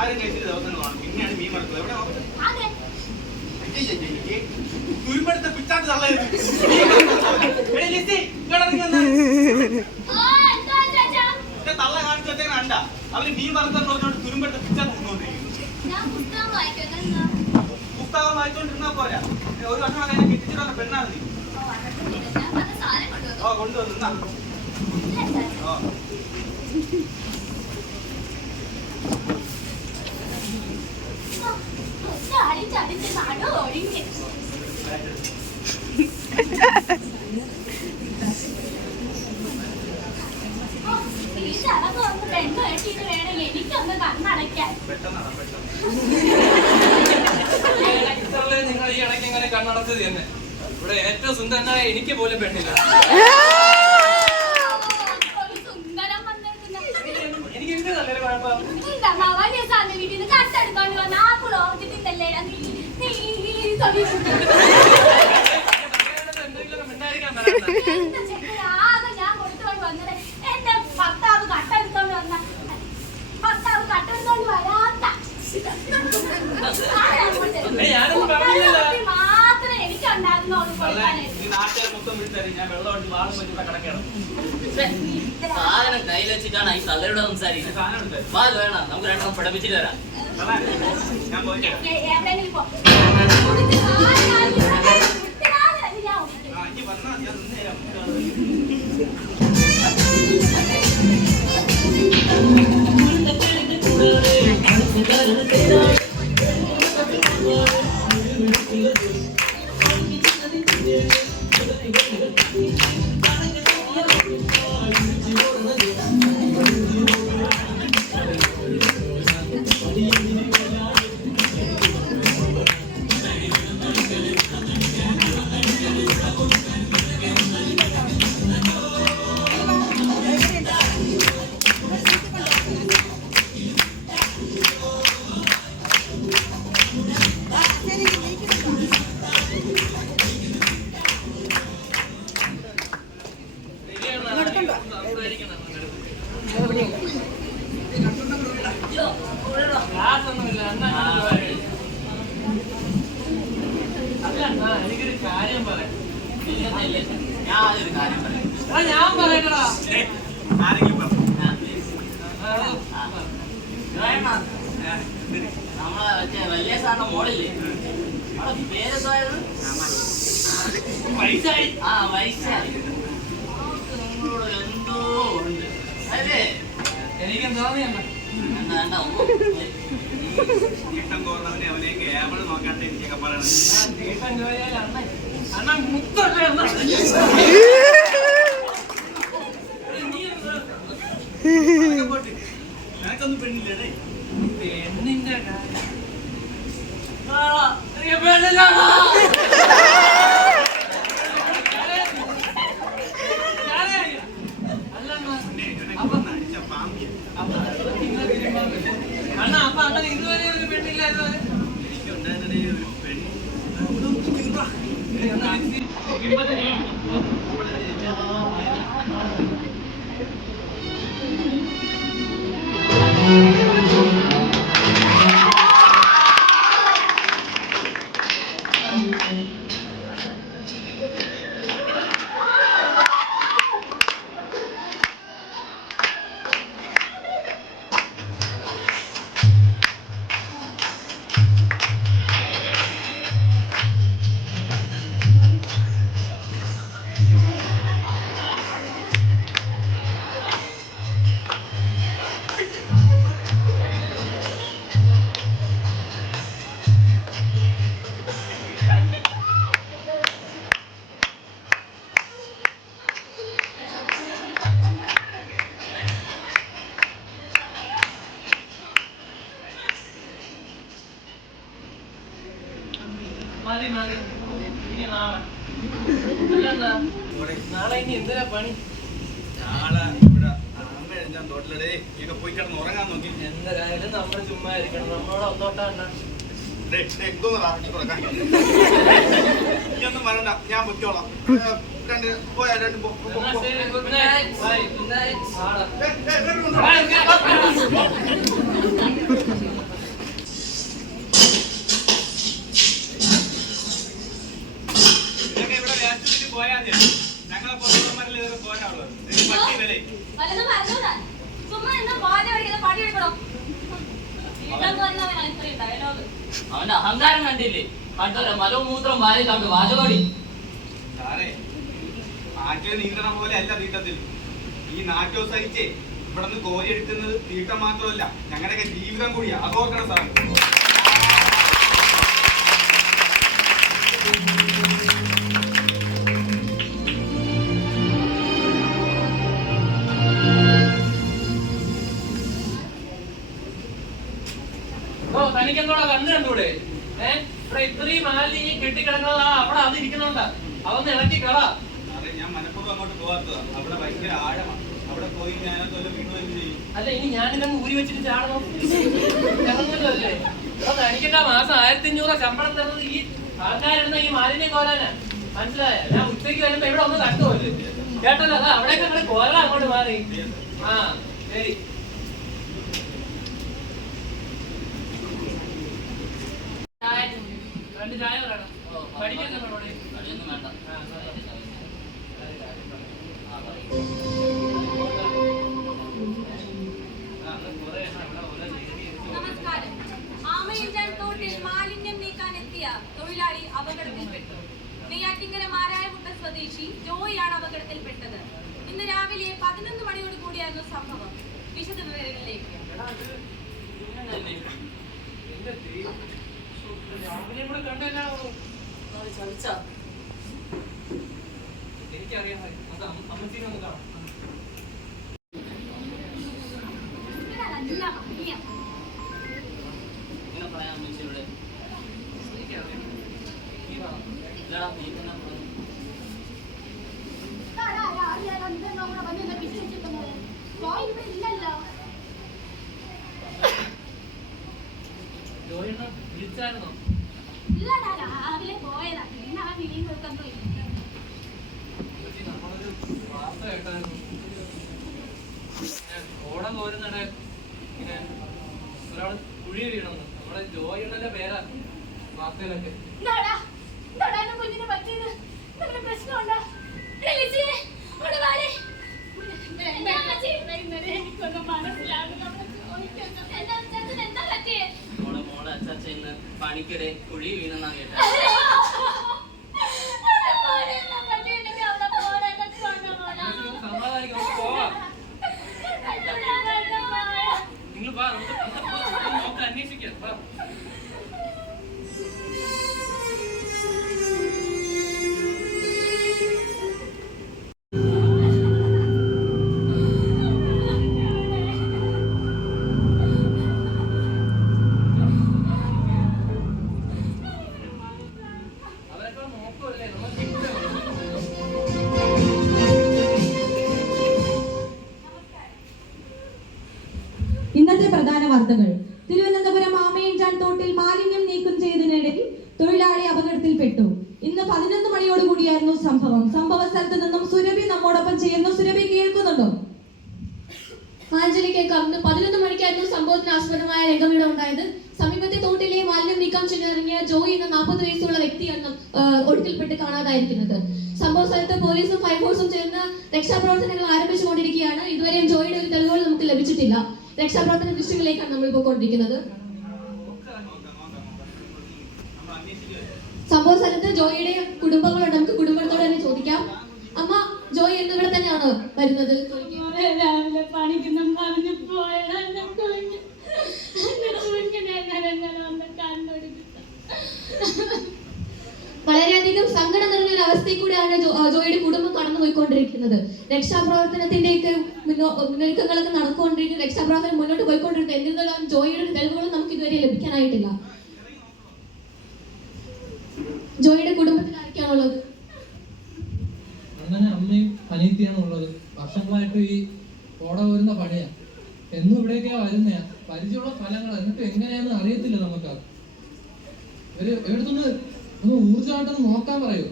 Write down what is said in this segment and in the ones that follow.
ആരും കഴിച്ചിട്ട് ദിവസങ്ങളാണ് പിന്നെയാണ് മീൻ മറക്കുന്നത്. എവിടെ കുരുമ്പെടുത്ത പിച്ചാട്ട് തള്ളരുത്. തള്ള കാണിച്ചു വെച്ചാൽ കണ്ട അവര് മീൻ മറക്കാൻ പറഞ്ഞോണ്ട് കുരുമ്പെടുത്ത പിച്ചാട്ട് കൊണ്ടുകൊണ്ടിരിക്കുന്നു. പുസ്തകം വായിച്ചോണ്ടിരുന്നാ പോരാ. ഒരു വർഷം അതിനെ കെട്ടിച്ചിട്ടുള്ള പെണ്ണാണ് നീ. ഓ കൊണ്ടുവന്നാ എനിക്കൊന്ന് കണ്ണടയ്ക്കാൻ നിങ്ങൾ ഈ ഇടയ്ക്ക് ഇങ്ങനെ കണ്ണടച്ചത് തന്നെ. ഇവിടെ ഏറ്റവും സുന്ദരനായ എനിക്ക് പോലും പെണ്ണില്ല. എനിക്ക് ഇതിന്റെ നല്ലൊരു കുഴപ്പം വീട്ടിൽ കട്ടെടുത്തോണ്ട് വന്ന ആ കുളോർത്തിട്ടില്ലേ ആകെ ഞാൻ കൊടുത്തോണ്ട് വന്നത് എന്റെ ഭർത്താവ് കട്ടെടുത്തോണ്ട് വന്ന ഭർത്താവ് കട്ടെടുത്തോണ്ട് വരാത്ത മാത്രമേ എനിക്കുണ്ടായിരുന്നുള്ളൂ സാധനം കയ്യിൽ വെച്ചിട്ടാണ് ഈ കള്ളരോട് സംസാരിക്കുന്നത്. വേണം നമുക്ക് രണ്ടെണ്ണം പഠിപ്പിച്ചിട്ട് തരാം. എനിക്കൊരു കാര്യം പറയാം. ഞാനൊരു കാര്യം പറയാം. ഞാൻ പറയണടാ. നമ്മളെ മറ്റേ വലിയ സാറിന്റെ മോളില്ലേ, അവളെ പേരെന്തായിരുന്നു? വൈശാലി. ആ വൈശാലി. നിങ്ങളോട് എന്തോ ഉണ്ട് അല്ലേ? എനിക്കെന്താ ഇഷ്ടം കോർന്നതിനെ അവനെ കേബിൾ നോക്കാണ്ട് എനിക്കൊക്കെ പറയണം. അണ്ണ മുത്തല്ലേ നിനക്കൊന്നും പെണ്ണില്ലേ? പെണ്ണിന്റെ അണ്ണ അപ്പൊ അണ്ണൻ ഇതുവരെ ഒരു പെണ്ണില്ലായിരുന്നു. എനിക്കുണ്ടായിരുന്നേ ഒരു പെണ്ണ്. നാളെ ഇനി എന്തിനാ പണി? നാളെ ഇവിടെ എല്ലാം തോട്ടിലടേ ഇതൊക്കെ പോയി കിടന്ന് ഉറങ്ങാൻ നോക്കി. എന്തായാലും നമ്മൾ ചുമ്മാ ഇരിക്കണം. നമ്മളോട് ഒന്നോട്ടാ ഇനിയൊന്നും വരണ്ട, ഞാൻ പൊയ്ക്കോളാം. രണ്ട് പോയാ രണ്ട് പോയാ മതി. ഞങ്ങളെ പുറത്തുമാരിൽ ഇതൊക്കെ പോരാളുള്ളത് പട്ടി വില. അവന്റെ അഹങ്കാരം കണ്ടില്ലേ? കണ്ടോലെ മലമൂത്രം വാരി കണ്ടു വാചകോടി. സാറേ, നാട്ടിൽ നീന്തണ പോലെ അല്ല തീട്ടത്തിൽ. ഈ നാറ്റോ സഹിച്ചേ ഇവിടെ നിന്ന് കോരി എടുക്കുന്നത് തീട്ടം മാത്രമല്ല, ഞങ്ങളുടെയൊക്കെ ജീവിതം കൂടിയാ. അതോർക്കണം സാർ. തനിക്കെന്തോടെ കണ്ണു കണ്ടൂടെ? ഇവിടെ ഇത്രയും മാലിന്യം കെട്ടിക്കിടക്കുന്നത് അവിടെ അത് ഇരിക്കുന്നുണ്ട്. അതൊന്ന് ഇളക്കി കള. അതെ, ഞാൻ മനഃപൂർവ്വം അങ്ങോട്ട് പോകാത്തതാ. അവിടെ ഭയങ്കര ആഴമാണ്. അവിടെ പോയി ഞാനതുപോലെ വീണ്ടും എന്ത് ചെയ്യും? അല്ല, ഇനി ഞാനിതങ്ങ് ഊരി വെച്ചിട്ട് ചാടണം. ഇറങ്ങല്ലോ അല്ലേ? അപ്പൊ തനിക്കെന്താ മാസം 1500 ശമ്പളം തരുന്നത് ഈ ആൾക്കാരിടുന്ന ഈ മാലിന്യം കോരാനാ? മനസ്സിലായ? ഞാൻ ഉച്ചയ്ക്ക് വരുമ്പോ ഇവിടെ ഒന്ന് കണ്ടുപോലും കേട്ടല്ലോ. അതാ അവിടെയൊക്കെ ഇവിടെ കോര അങ്ങോട്ട് മാറി. ആ ശരി. രണ്ട് ചായ പറയണം. പഠിക്കാൻ അടിയൊന്നും വേണ്ട. നമസ്കാരം. ആമയിഞ്ചാൻ തോട്ടിൽ മാലിന്യം നീക്കാനെത്തിയ തൊഴിലാളി അപകടത്തിൽപ്പെട്ടു. നെയ്യാറ്റിങ്കര മാരായമുട്ട സ്വദേശി ജോയിയാണ് അപകടത്തിൽപ്പെട്ടത്. ഇന്ന് രാവിലെ 11 മണിയോട് കൂടിയായിരുന്നു സംഭവം. വിശദവിവരങ്ങളിലേക്ക്. എനിക്കറിയാം. അമ്മച്ചീനെ ഒന്ന് കാണാം. ഇങ്ങനെ പറയാൻ അമ്മച്ചിയുടെ ഇല്ലടാ നീ തന്നെ ജോയിനെ വിളിച്ചായിരുന്നോ? രാവിലെ പോയതാ. പിന്നെ ആ മീൻ കൊടുക്കാൻ പോയി. നമ്മളൊരു വാർത്ത കേട്ടായിരുന്നു. ഓടം കോരുന്നിടെ ഇങ്ങനെ ഒരാള് കുഴി വീണെന്ന്. നമ്മുടെ ജോയിയുടെ പേരാ വാർത്തയിലൊക്കെ. കുഞ്ഞിനെ പറ്റിയത് പ്രശ്നമുണ്ടോ? എനിക്കൊന്നും മനസ്സിലാകുന്നു. എന്താ പറ്റിയേ? മോളെ അച്ചാച്ച ഇന്ന് പണിക്കിടെ കുഴി വീണെന്നാ കേട്ട. നിങ്ങൾ വാ, നമുക്ക് അന്വേഷിക്കാം. ഇന്നത്തെ പ്രധാന വാർത്തകൾ. തിരുവനന്തപുരം ആമയിഞ്ചാൻ തോട്ടിൽ മാലിന്യം നീക്കം ചെയ്തതിനിടയിൽ തൊഴിലാളി അപകടത്തിൽപ്പെട്ടു. ഇന്ന് 11 മണിയോടുകൂടിയായിരുന്നു സംഭവം. സംഭവ സ്ഥലത്ത് നിന്നും സുരഭി നമ്മോടൊപ്പം ചെയ്യുന്നു. സുരഭി കേൾക്കുന്നുണ്ടോ? ആഞ്ജലി കേൾക്കാം. ഇന്ന് 11 മണിക്കായിരുന്നു സംഭവത്തിന് ആസ്പദമായ രംഗം ഉണ്ടായത്. സമീപത്തെ തോട്ടിലെ മാലിന്യം നീക്കം ചെയ്യാനിറങ്ങിയ ജോയി എന്ന 40 വയസ്സുള്ള വ്യക്തിയാണ് ഒഴുക്കിൽപ്പെട്ട് കാണാതായിരിക്കുന്നത്. സംഭവ സ്ഥലത്ത് പോലീസും ഫയർഫോഴ്സും ചേർന്ന് രക്ഷാപ്രവർത്തനങ്ങൾ ആരംഭിച്ചുകൊണ്ടിരിക്കുകയാണ്. ഇതുവരെയും ജോയിയുടെ ഒരു തെളിവുകൾ നമുക്ക് ലഭിച്ചിട്ടില്ല. രക്ഷാപ്രവർത്തന ദൃശ്യങ്ങളിലേക്കാണ് നമ്മൾ പോയിക്കൊണ്ടിരിക്കുന്നത്. സംഭവ സ്ഥലത്ത് ജോയിയുടെ കുടുംബങ്ങളുണ്ട്. നമുക്ക് കുടുംബത്തോട് തന്നെ ചോദിക്കാം. അമ്മ, ജോയി എന്നിവിടെ തന്നെയാണ് വരുന്നത്? രാവിലെ പണിക്കുന്ന പറഞ്ഞു പോയത്. വളരെയധികം സങ്കടം നിറഞ്ഞ ഒരു അവസ്ഥയിൽ കൂടെയാണ് ജോയിയുടെ കുടുംബം കടന്നുപോയിക്കൊണ്ടിരിക്കുന്നത്. രക്ഷാപ്രവർത്തനത്തിന്റെയൊക്കെ മുന്നൊരുക്കങ്ങളൊക്കെ നടന്നുകൊണ്ടിരിക്കുന്നു. രക്ഷാപ്രവർത്തനം മുന്നോട്ട് പോയിക്കൊണ്ടിരിക്കുന്നത്. എന്നിരുന്നാലും ജോയിയുടെ തെളിവുകളും നമുക്ക് ഇതുവരെ ലഭിക്കാനായിട്ടില്ല. ജോയിയുടെ കുടുംബത്തിൽ ആരൊക്കെയാണുള്ളത്? അങ്ങനെ അമ്മയും അനിയത്തിയാണ് ഉള്ളത്. വർഷങ്ങളായിട്ട് ഈ ഓട വരുന്ന പണിയാണ്. എവിടുന്നൊക്കെയാ വരുന്നയാ, പരിചയമുള്ള ഫലങ്ങൾ, എന്നിട്ട് എങ്ങനെയാന്ന് അറിയത്തില്ല നമുക്ക്. ഒരു എടുത്തൊന്ന് ഊർജ്ജമായിട്ടൊന്ന് നോക്കാൻ പറയൂ.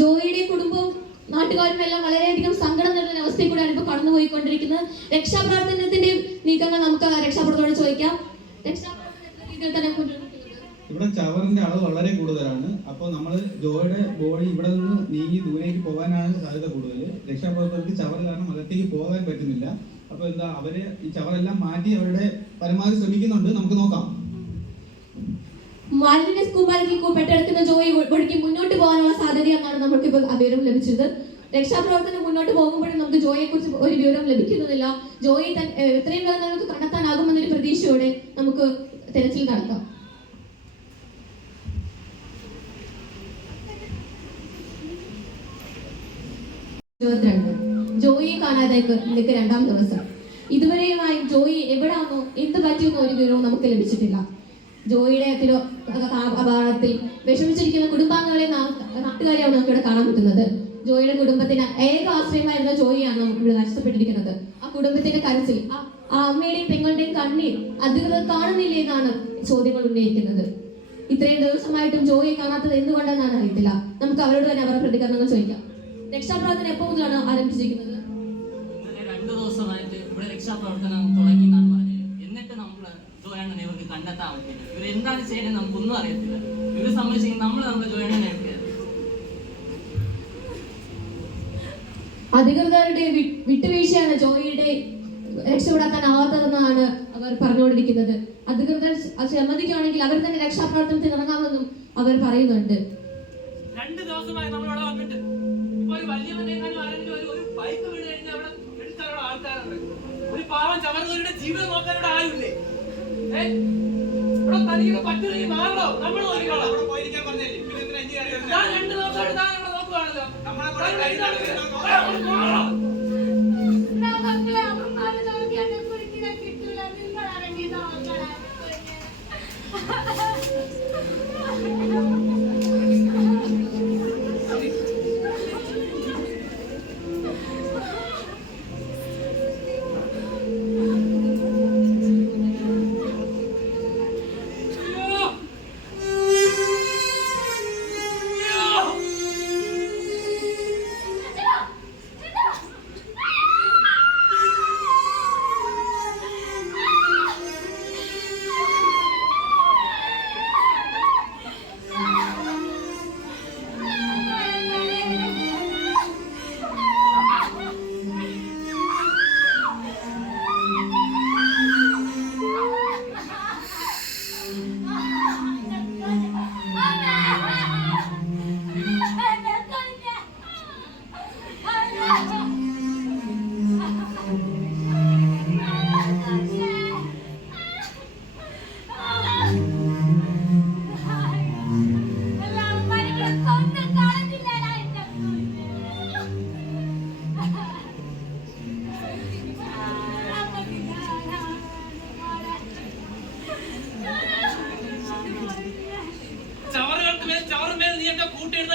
ജോയിയുടെ കുടുംബവും നാട്ടുകാരും എല്ലാം വളരെയധികം സങ്കടം നിറഞ്ഞ അവസ്ഥയിൽ കൂടെയാണ് ഇപ്പൊ കടന്നുപോയിക്കൊണ്ടിരിക്കുന്നത്. രക്ഷാപ്രവർത്തനത്തിന്റെ നീക്കങ്ങൾ നമുക്ക് രക്ഷാപ്രവർത്തനോട് ചോദിക്കാം. രക്ഷാപ്രവർത്തനം എത്ര രീതിയിൽ തന്നെ ഇവിടെ ചവറിന്റെ അളവ് വളരെ കൂടുതലാണ്. അപ്പോൾ നമ്മൾ ജോയുടെ ബോഡി ഇവിടെ നിന്ന് നീങ്ങി ദൂരേക്ക് പോകാനാണ് സാധ്യത കൂടുതൽ. രക്ഷാപ്രവർത്തകർക്ക് ചവർ കാരണം അകത്തേക്ക് പോകാൻ പറ്റുന്നില്ല. അപ്പോൾ അവര് ഈ ചവറെല്ലാം മാറ്റി അവരുടെ പരമാവധി ശ്രമിക്കുന്നുണ്ട്. നമുക്ക് നോക്കാം. മാലിന്യ കൂമ്പാരത്തിൽ പെട്ടെടുക്കുന്ന ജോയി ഒഴുക്കി മുന്നോട്ട് പോകാനുള്ള സാധ്യതയെന്നാണ് നമുക്ക് ഇപ്പോൾ വിവരം ലഭിച്ചത്. രക്ഷാപ്രവർത്തനം മുന്നോട്ട് പോകുമ്പോഴും നമുക്ക് ജോയെ കുറിച്ച് ഒരു വിവരം ലഭിക്കുന്നില്ല. ജോയി എത്രയും വേഗം നമുക്ക് കണ്ടെത്താനാകുമെന്നൊരു പ്രതീക്ഷയോടെ നമുക്ക് തെരച്ചിൽ നടത്താം. ജോയിയെ കാണാതായി നിൽക്ക് 2ാം ദിവസം. ഇതുവരെയുമായി ജോയി എവിടാന്നോ എന്ത് പറ്റിയെന്നോ ഒരു വിവരവും നമുക്ക് ലഭിച്ചിട്ടില്ല. ജോയിയുടെ അപകടത്തിൽ വിഷമിച്ചിരിക്കുന്ന കുടുംബാംഗങ്ങളെ നാട്ടുകാരെയാണ് നമുക്ക് ഇവിടെ കാണാൻ പറ്റുന്നത്. ജോയിയുടെ കുടുംബത്തിന് ഏക ആശ്രയമായിരുന്ന ജോയിയാണ് നമുക്ക് ഇവിടെ നഷ്ടപ്പെട്ടിരിക്കുന്നത്. ആ കുടുംബത്തിന്റെ കരച്ചിൽ, ആ അമ്മയുടെയും പെങ്ങളുടെയും കണ്ണീർ അധികൃതർ കാണുന്നില്ലേ എന്നാണ് ചോദ്യങ്ങൾ ഉന്നയിക്കുന്നത്. ഇത്രയും ദിവസമായിട്ടും ജോയിയെ കാണാത്തത് എന്തുകൊണ്ടെന്നാണ് അറിയത്തില്ല. നമുക്ക് അവരോട് തന്നെ അവരുടെ പ്രതികരണങ്ങൾ ചോദിക്കാം. രക്ഷാപ്രവർത്തനം എപ്പോൾ മുതലാണ് ആരംഭിച്ചിരിക്കുന്നത്? 2 ദിവസമായിട്ട് ഇവിടെ രക്ഷാപ്രവർത്തനം തുടങ്ങി എന്നാണ് പറഞ്ഞത്. എന്നിട്ട് നമ്മൾ ജോയണ്ണനെ ഇവർക്ക് കണ്ടെത്താൻ പറ്റില്ല. ഇവർ എന്താണ് ചെയ്യുന്നത് നമുക്കൊന്നും അറിയത്തില്ല. ഇവരെ സംബന്ധിച്ച് നമ്മുടെ ജോയണ്ണനെ എടുക്കുക. അധികൃതരുടെ വിട്ടുവീഴ്ചയാണ് ജോയിയുടെ രക്ഷപ്പെടാനാവാത്തതെന്നാണ് അവർ പറഞ്ഞുകൊണ്ടിരിക്കുന്നത്. അധികൃതർ സമ്മതിക്കുകയാണെങ്കിൽ അവർ തന്നെ രക്ഷാപ്രവർത്തനത്തിന് ഇറങ്ങാമെന്നും അവർ പറയുന്നുണ്ട്. 2 ദിവസമായി നമ്മളിവിടെ വന്നിട്ട് ഇപ്പൊ ഒരു വലിയ ആരെങ്കിലും ഒരു ബൈക്ക് വീണ് കഴിഞ്ഞാൽ അവിടെ എടുക്കാനുള്ള ആൾക്കാരുണ്ട്. ഒരു പാവം ചവർന്നവരുടെ ജീവിതം നോക്കാൻ ഇവിടെ ആരുമില്ലേ? ഇവിടെ തനിക്ക് പറ്റുമെങ്കിൽ മാറണോ? നമ്മൾ നോക്കിക്കോളാം. ഞാൻ 2 ദിവസമായിട്ട് താൻ ഇവിടെ നോക്കുവാണല്ലോ.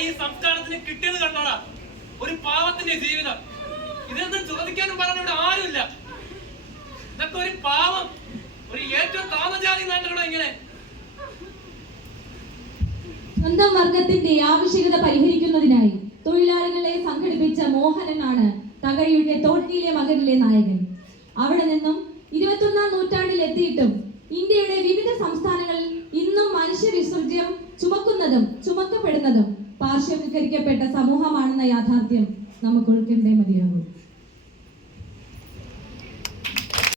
ഈ സംസ്കാരത്തിന് കിട്ടിയത് കണ്ടോടാ. ഒരു പാവത്തിന്റെ ജീവിതം. ഇതൊന്നും ചോദിക്കാനും പറയാൻ ഇവിടെ ആരുമില്ല. ഇതൊക്കെ ഒരു പാവം, ഒരു ഏറ്റവും താമജാതി നാട്ടുകളോ ഇങ്ങനെ. സ്വന്തം വർഗത്തിന്റെ ആവശ്യകത പരിഹരിക്കുന്നതിനായി തൊഴിലാളികളെ സംഘടിപ്പിച്ച മോഹനനാണ് തകഴിയുടെ തോട്ടിയിലെ മകനിലെ നായകൻ. അവിടെ നിന്നും 21ാം നൂറ്റാണ്ടിൽ എത്തിയിട്ടും ഇന്ത്യയുടെ വിവിധ സംസ്ഥാനങ്ങളിൽ ഇന്നും മനുഷ്യവിസർജ്യം ചുമക്കുന്നതും ചുമക്കപ്പെടുന്നതും പാർശ്വവൽക്കരിക്കപ്പെട്ട സമൂഹമാണെന്ന യാഥാർത്ഥ്യം നമുക്ക് ഉൾക്കൊണ്ടേ മതിയാകും.